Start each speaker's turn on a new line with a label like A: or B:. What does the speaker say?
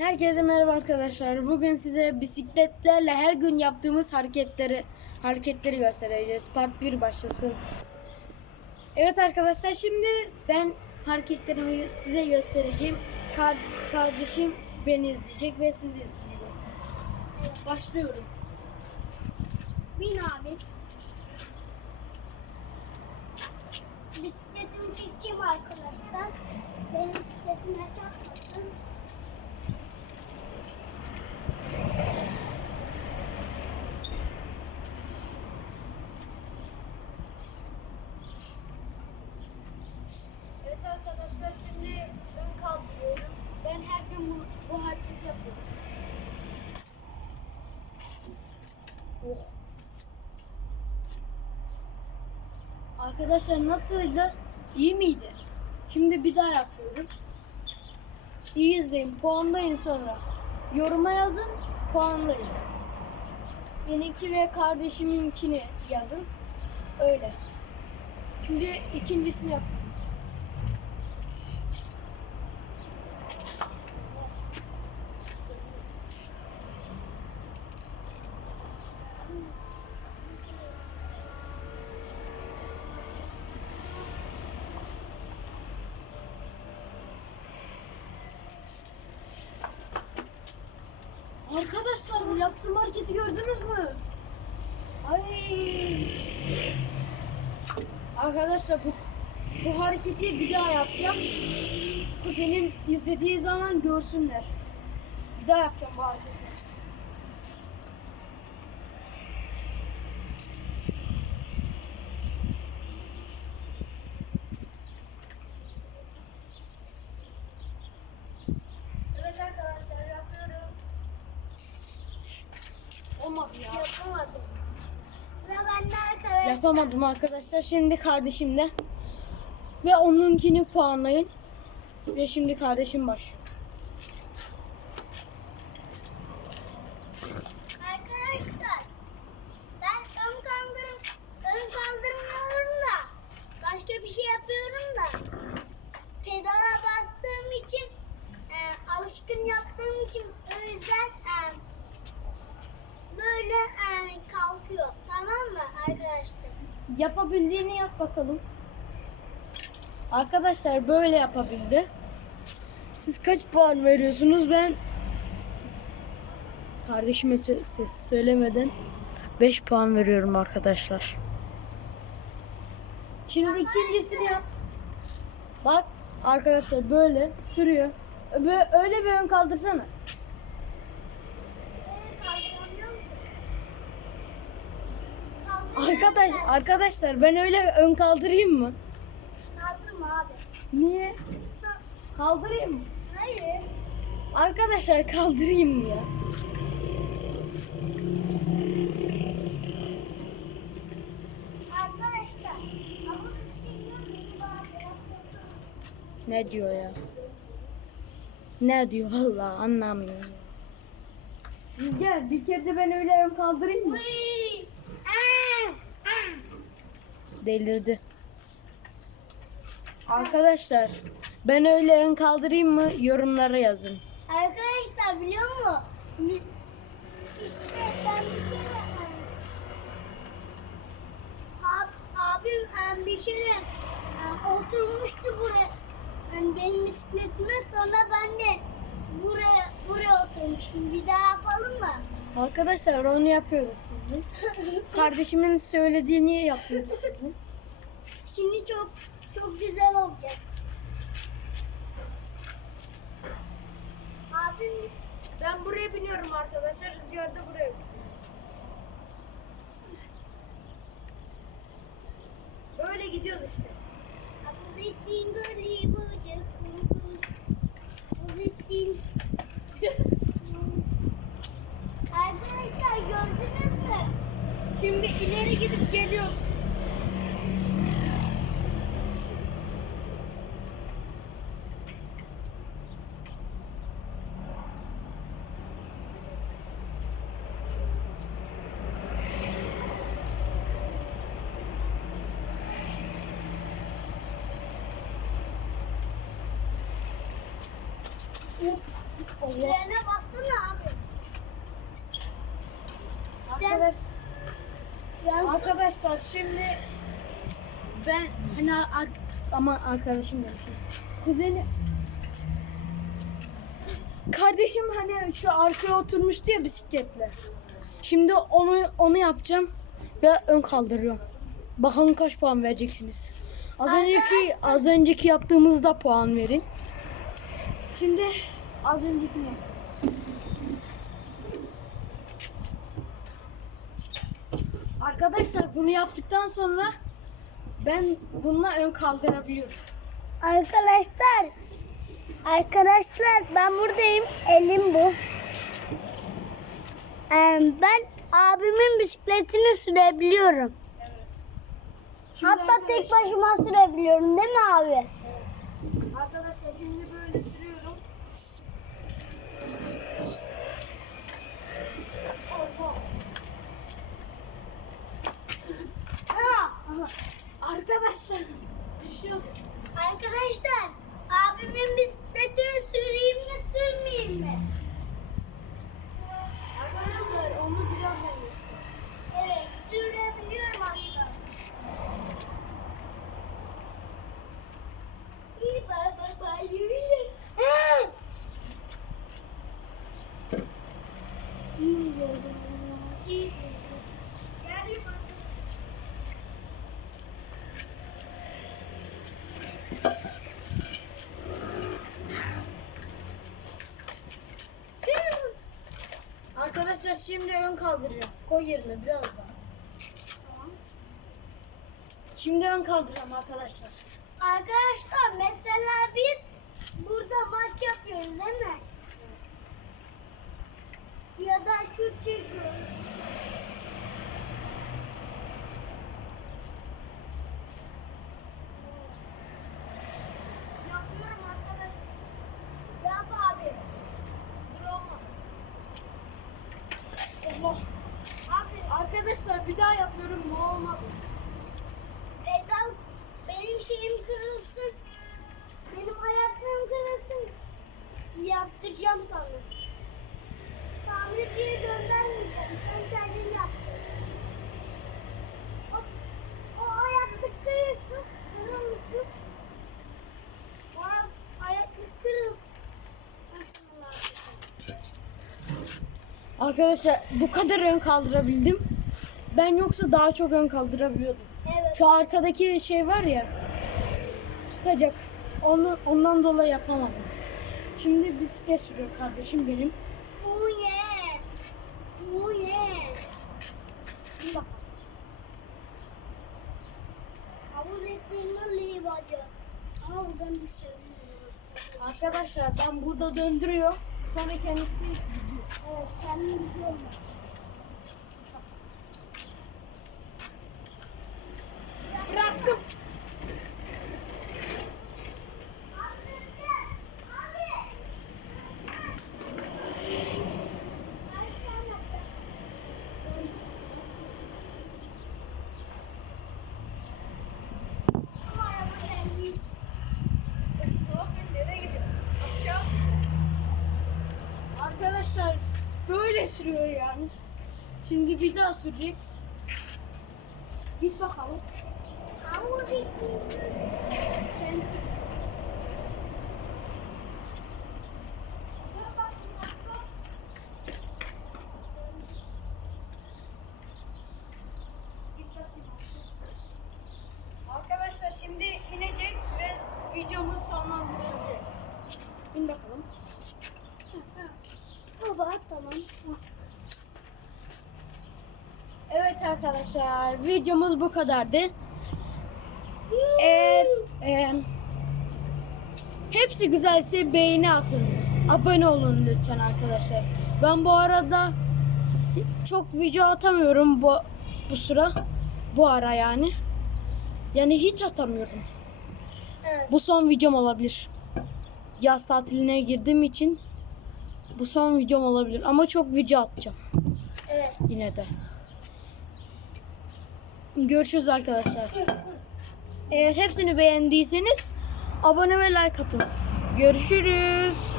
A: Herkese merhaba arkadaşlar. Bugün size bisikletlerle her gün yaptığımız hareketleri hareketleri göstereceğiz. Part 1 başlasın. Evet arkadaşlar şimdi ben hareketlerimi size göstereceğim. Kar- kardeşim beni izleyecek ve siz izleyeceksiniz. Başlıyorum.
B: Bin abi. Bisikletimi çekeceğim arkadaşlar. Benim bisikletime çarpmasın.
A: Evet arkadaşlar şimdi ön kaldırıyorum. Ben her gün bu, bu yapıyorum. Oh. Arkadaşlar nasıldı? İyi miydi? Şimdi bir daha yapıyorum. İyi izleyin. Puanlayın sonra. Yoruma yazın. Puanlayın. Benimki ve kardeşiminkini yazın. Öyle. Şimdi ikincisini yapıyorum. Arkadaşlar bu yaptığım hareketi gördünüz mü? Ay. Arkadaşlar bu bu hareketi bir daha yapacağım. Bu senin izlediği zaman görsünler. Bir daha yapacağım bu hareketi. Evet arkadaşlar yapıyorum. Olmadı ya.
B: Yapamadım. Sıra bende arkadaşlar.
A: Yapamadım arkadaşlar. Şimdi kardeşimde. Ve onunkini puanlayın. Ve şimdi kardeşim başlıyor.
B: Arkadaşlar ben ön kaldırım ön kaldırmıyorum da başka bir şey yapıyorum da pedala bastığım için e, alışkın yaptığım için o e, böyle e, kalkıyor tamam mı arkadaşlar?
A: Yapabildiğini yap bakalım. Arkadaşlar böyle yapabildi. Siz kaç puan veriyorsunuz? Ben kardeşime ses söylemeden 5 puan veriyorum arkadaşlar. Şimdi ikincisini yap. Bak arkadaşlar böyle sürüyor. Öyle bir ön kaldırsana.
B: Böyle kaldıramıyor musun? Kaldırıyorum
A: Arkadaş arkadaşlar ben öyle ön kaldırayım mı?
B: Kaldırma abi.
A: Niye? Kaldırayım mı?
B: Hayır.
A: Arkadaşlar kaldırayım ya. Ne diyor ya? Ne diyor Allah anlamıyorum. Gel bir kere de ben öyle ön kaldırayım mı?
B: Uy!
A: Delirdi. Arkadaşlar ben öyle ön kaldırayım mı yorumlara yazın.
B: Arkadaşlar biliyor musun? İşte ben bir kere ab, abim em, bir kere em, oturmuştu buraya em, benim bisikletime sonra ben de buraya buraya oturmuştum. Bir daha yapalım mı?
A: Arkadaşlar onu yapıyoruz şimdi. Kardeşimin söylediğini yapıyoruz şimdi.
B: Şimdi çok çok güzel olacak. Abim
A: Ben buraya biniyorum arkadaşlar. Rüzgar da buraya. Böyle gidiyoruz işte.
B: Abuzittin goli bucuk. Abuzittin.
A: Şimdi ileri gidip geliyoruz.
B: Üzerine baksana abi. Arkadaşlar
A: arkadaşlar şimdi ben hani ar- ama arkadaşım demişim. Kuzeni Kardeşim hani şu arkaya oturmuştu ya bisikletle. Şimdi onu onu yapacağım ve ön kaldırıyorum. Bakalım kaç puan vereceksiniz. Az önceki az önceki yaptığımızda puan verin. Şimdi az öncekini yap. Arkadaşlar bunu yaptıktan sonra ben bununla ön kaldırabiliyorum.
B: Arkadaşlar, arkadaşlar ben buradayım. Elim bu. Ee, Ben abimin bisikletini sürebiliyorum.
A: Evet. Şimdi
B: Hatta
A: arkadaş-
B: tek başıma sürebiliyorum değil mi abi?
A: Arkadaşlar şimdi böyle sürüyorum. Arkadaşlar düşüyor.
B: Arkadaşlar abimin bisikletini süreyim mi sürmeyeyim mi?
A: Arkadaşlar onu biraz deniyoruz.
B: Evet sürebiliyorum aslında. İyi bak bak bak yürüyün. Ha! Gel bak.
A: Arkadaşlar şimdi ön kaldıracağım. Koy yerine biraz daha. Şimdi ön kaldıracağım arkadaşlar.
B: Arkadaşlar mesela biz burada maç yapıyoruz değil mi? Ya da şut çekiyoruz.
A: Yapıyorum arkadaşlar.
B: Yap abi.
A: Dur olmadı. Allah. Abi arkadaşlar bir daha yapıyorum ne olmadı.
B: Pedal benim şeyim kırılsın. Benim ayakkabım kırılsın. Yaptıracağım sana. Tamirciye göndermeyeceğim. Sen kendin yaptır. O, o ayaklık kırılsın. Kırılsın. O ayaklık kırılsın. Nasıl lazım?
A: Arkadaşlar bu kadar ön kaldırabildim. Ben yoksa daha çok ön kaldırabiliyordum.
B: Evet.
A: Şu arkadaki şey var ya tutacak. Onu ondan dolayı yapamadım. Şimdi bisiklet sürüyor kardeşim benim.
B: Oh yeah. Oh yeah.
A: Bir bak.
B: Havuz ettiğinde liye bacı. Ama düşebilirim.
A: Arkadaşlar ben burada döndürüyor. Sonra kendisi gidiyor.
B: Evet, kendim gidiyorum.
A: Arkadaşlar böyle sürüyor yani. Şimdi bir daha sürecek. Git bakalım. Kendisi. Arkadaşlar şimdi inecek ve videomuz sonlandırılacak. İn bakalım. Evet arkadaşlar videomuz bu kadardı. Evet, e, hepsi güzelse beğeni atın. Abone olun lütfen arkadaşlar. Ben bu arada çok video atamıyorum bu bu sıra. Bu ara yani. Yani hiç atamıyorum.
B: Evet.
A: Bu son videom olabilir. Yaz tatiline girdiğim için bu son videom olabilir ama çok video atacağım
B: Evet.
A: yine de. Görüşürüz arkadaşlar. Eğer hepsini beğendiyseniz abone ve like atın. Görüşürüz.